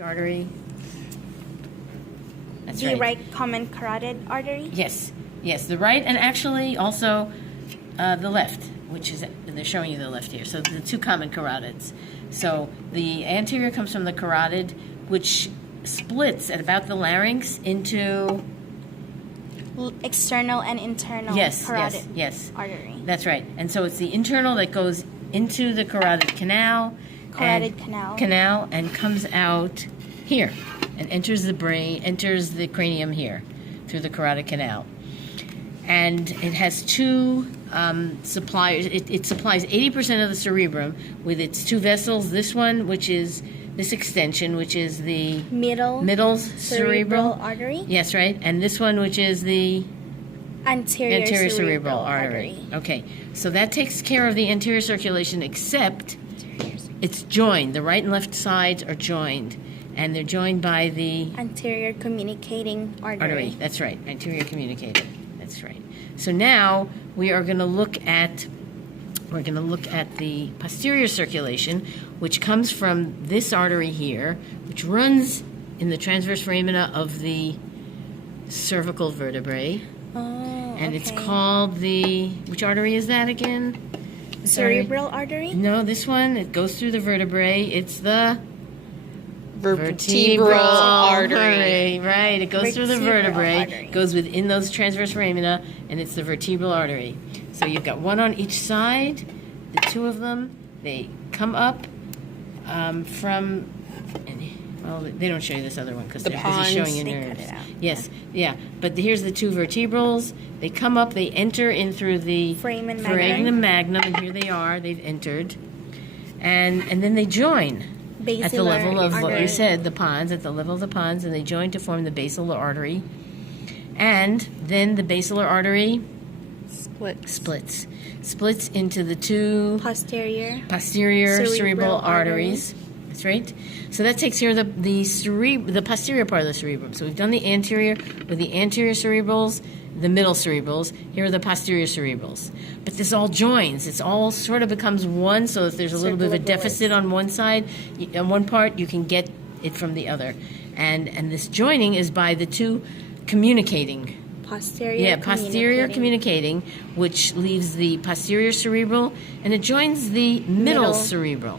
Artery. That's The right. right common carotid artery? Yes, yes, the right and actually also the left, which is, they're showing you the left here. So the two common carotids. So the anterior comes from the carotid, which splits at about the larynx into External and internal carotid yes. artery. That's right. And so it's the internal that goes into the carotid canal. Carotid canal. And comes out here and enters the brain, enters the cranium here through the carotid canal. And it has two suppliers. It supplies 80% of the cerebrum with its two vessels. This one, which is this extension, which is the middle cerebral artery. Yes, right. And this one, which is the Anterior cerebral artery. Okay, so that takes care of the anterior circulation, except it's joined. The right and left sides are joined, and they're joined by the anterior communicating artery. That's right, anterior communicating. That's right. So now we are going to look at the posterior circulation, which comes from this artery here, which runs in the transverse foramina of the cervical vertebrae. And it's called which artery is that again? Cerebral artery? No, this one, it goes through the vertebrae. It's the vertebral artery. Right, it goes through the vertebrae, artery. goes within those transverse foramina, and it's the vertebral artery. So you've got one on each side, the two of them, they come up from, well, they don't show you this other one because they're busy showing you They nerves. cut it out. Yes, yeah, but here's the two vertebrals. They come up, they enter in through the Foramen magnum, and here they are, they've entered. And then they join at the level of what you said, the pons, at the level of the pons, and they join to form the basilar artery. And then the basilar artery splits into the two Posterior cerebral arteries. That's right. So that takes care of the posterior part of the cerebrum. So we've done the anterior with the anterior cerebrals, the middle cerebrals. Here are the posterior cerebrals. But this all joins. It's all sort of becomes one, so if there's a little bit of a deficit on one side, on one part, you can get it from the other. And this joining is by the two communicating. Posterior communicating, which leaves the posterior cerebral, and it joins the middle cerebral.